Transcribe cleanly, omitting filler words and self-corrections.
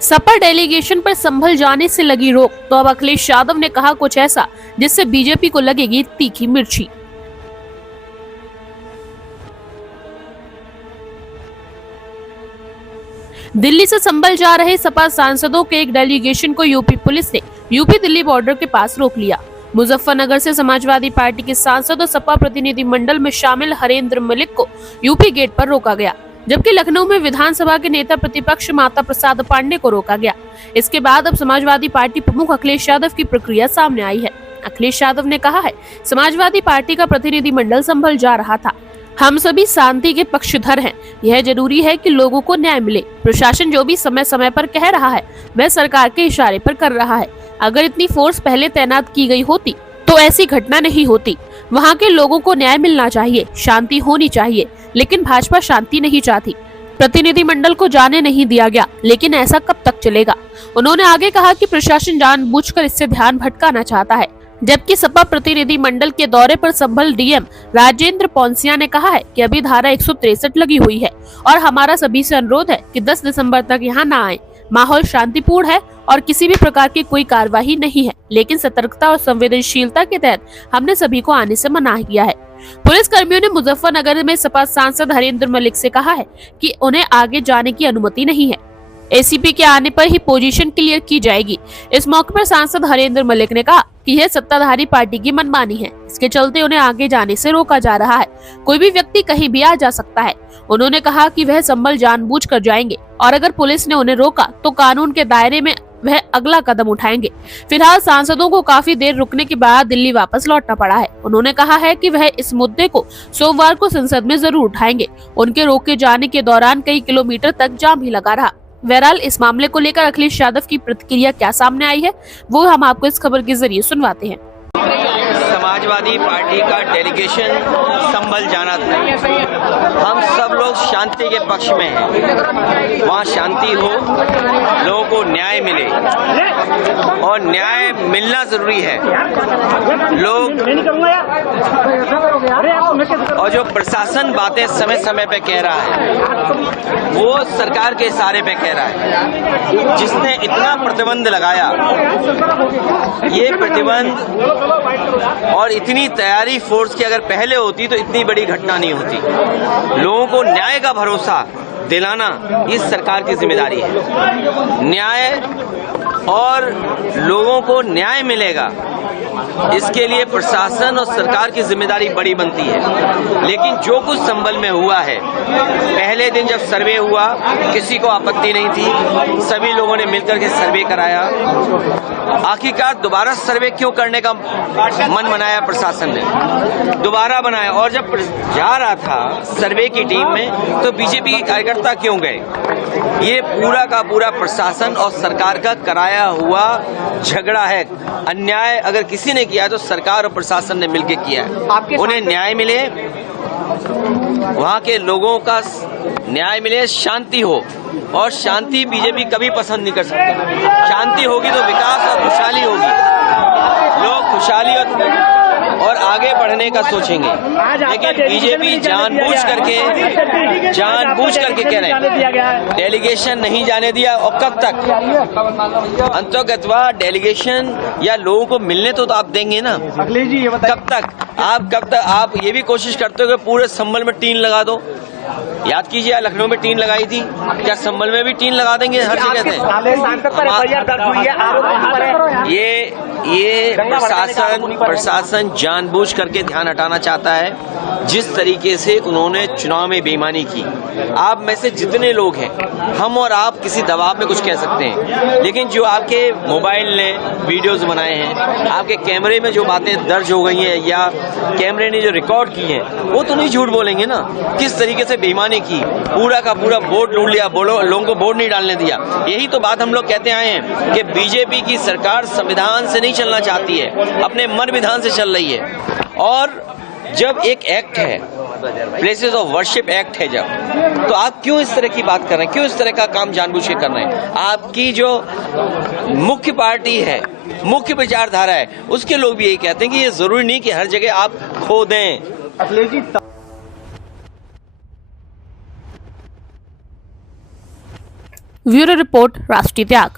Sapa delegation पर संभल जाने से लगी रोक, तो अब अखिलेश यादव ने कहा कुछ ऐसा जिससे बीजेपी को लगेगी तीखी मिर्ची। दिल्ली से संभल जा रहे सपा सांसदों के एक डेलीगेशन को यूपी पुलिस ने यूपी दिल्ली बॉर्डर के पास रोक लिया। मुजफ्फरनगर से समाजवादी पार्टी के सांसद और सपा प्रतिनिधि मंडल में शामिल हरेंद्र मलिक को यूपी गेट पर रोका गया, जबकि लखनऊ में विधानसभा के नेता प्रतिपक्ष माता प्रसाद पांडे को रोका गया। इसके बाद अब समाजवादी पार्टी प्रमुख अखिलेश यादव की प्रक्रिया सामने आई है। अखिलेश यादव ने कहा है, समाजवादी पार्टी का प्रतिनिधि मंडल संभल जा रहा था। हम सभी शांति के पक्षधर हैं। यह जरूरी है कि लोगों को न्याय मिले। प्रशासन जो भी समय समय पर कह रहा है वह सरकार के इशारे पर कर रहा है। अगर इतनी फोर्स पहले तैनात की गई होती तो ऐसी घटना नहीं होती। वहाँ के लोगों को न्याय मिलना चाहिए, शांति होनी चाहिए, लेकिन भाजपा शांति नहीं चाहती। प्रतिनिधिमंडल को जाने नहीं दिया गया, लेकिन ऐसा कब तक चलेगा? उन्होंने आगे कहा कि प्रशासन जानबूझकर इससे ध्यान भटकाना चाहता है। जबकि सपा प्रतिनिधि मंडल के दौरे पर संभल डीएम राजेंद्र पॉन्सिया ने कहा है कि अभी धारा 163 लगी हुई है और हमारा सभी से अनुरोध है कि 10 दिसंबर तक यहाँ न आए। माहौल शांतिपूर्ण है और किसी भी प्रकार की कोई कार्यवाही नहीं है, लेकिन सतर्कता और संवेदनशीलता के तहत हमने सभी को आने से मना किया है। पुलिस कर्मियों ने मुजफ्फरनगर में सपा सांसद हरेंद्र मलिक से कहा है कि उन्हें आगे जाने की अनुमति नहीं है। एसीपी के आने पर ही पोजीशन क्लियर की जाएगी। इस मौके पर सांसद हरेंद्र मलिक ने कहा कि यह सत्ताधारी पार्टी की मनमानी है, इसके चलते उन्हें आगे जाने से रोका जा रहा है। कोई भी व्यक्ति कहीं भी आ जा सकता है। उन्होंने कहा कि वह संभल जानबूझकर जाएंगे और अगर पुलिस ने उन्हें रोका तो कानून के दायरे में वह अगला कदम उठाएंगे। फिलहाल सांसदों को काफी देर रुकने के बाद दिल्ली वापस लौटना पड़ा है। उन्होंने कहा है कि वह इस मुद्दे को सोमवार को संसद में जरूर उठाएंगे। उनके रोके जाने के दौरान कई किलोमीटर तक जाम भी लगा रहा। बहरहाल इस मामले को लेकर अखिलेश यादव की प्रतिक्रिया क्या सामने आई है वो हम आपको इस खबर के जरिए सुनवाते हैं। समाजवादी पार्टी का डेलीगेशन संभल जाना था। हम सब लोग शांति के पक्ष में हैं। वहाँ शांति हो, लोगों को न्याय मिले और न्याय मिलना जरूरी है। लोग और जो प्रशासन बातें समय समय पे कह रहा है वो सरकार के इशारे पे कह रहा है। जिसने इतना प्रतिबंध लगाया, ये प्रतिबंध और इतनी तैयारी फोर्स की अगर पहले होती तो इतनी बड़ी घटना नहीं होती। लोगों को न्याय का भरोसा दिलाना इस सरकार की जिम्मेदारी है। न्याय और लोगों को न्याय मिलेगा, इसके लिए प्रशासन और सरकार की जिम्मेदारी बड़ी बनती है। लेकिन जो कुछ संभल में हुआ है, पहले दिन जब सर्वे हुआ किसी को आपत्ति नहीं थी, सभी लोगों ने मिलकर के सर्वे कराया। आखिरकार दोबारा सर्वे क्यों करने का मन बनाया प्रशासन ने, दोबारा बनाया। और जब जा रहा था सर्वे की टीम में तो बीजेपी के कार्यकर्ता क्यों गए? ये पूरा का पूरा प्रशासन और सरकार का कराया हुआ झगड़ा है। अन्याय अगर किसी ने किया तो सरकार और प्रशासन ने मिलकर किया है। उन्हें न्याय मिले, वहाँ के लोगों का न्याय मिले, शांति हो। और शांति बीजेपी कभी पसंद नहीं कर सकती। शांति होगी तो विकास और खुशहाली होगी, लोग खुशहाली और आगे बढ़ने का सोचेंगे। लेकिन बीजेपी जानबूझ करके कह रहे हैं डेलीगेशन नहीं जाने दिया। और कब तक? अंतर्गतवा डेलीगेशन या लोगों को मिलने तो आप देंगे ना? कब तक आप ये भी कोशिश करते हो कि पूरे संभल में टीम लगा दो? याद कीजिए, लखनऊ में टीम लगाई थी, क्या संभल में भी टीम लगा देंगे? हर जगह से ये प्रशासन जानबूझ करके ध्यान हटाना चाहता है। जिस तरीके से उन्होंने चुनाव में बेईमानी की, आप में से जितने लोग हैं, हम और आप किसी दबाव में कुछ कह सकते हैं, लेकिन जो आपके मोबाइल ने वीडियोस बनाए हैं, आपके कैमरे में जो बातें दर्ज हो गई हैं या कैमरे ने जो रिकॉर्ड की हैं, वो तो नहीं झूठ बोलेंगे ना। किस तरीके से बेईमानी की, पूरा का पूरा वोट लूट लिया, लोगों को वोट नहीं डालने दिया। यही तो बात हम लोग कहते आए हैं कि बीजेपी की सरकार संविधान से नहीं चलना चाहती है, अपने मन विधान से चल रही है। और जब एक एक्ट है, प्लेसेस ऑफ वर्शिप एक्ट है, जब तो आप क्यों इस तरह की बात कर रहे हैं? क्यों इस तरह का काम जानबूझ के कर रहे हैं? आपकी जो मुख्य पार्टी है, मुख्य विचारधारा है, उसके लोग भी यही कहते हैं कि ये जरूरी नहीं कि हर जगह आप खो दें। ब्यूरो रिपोर्ट, राष्ट्रीय त्याग।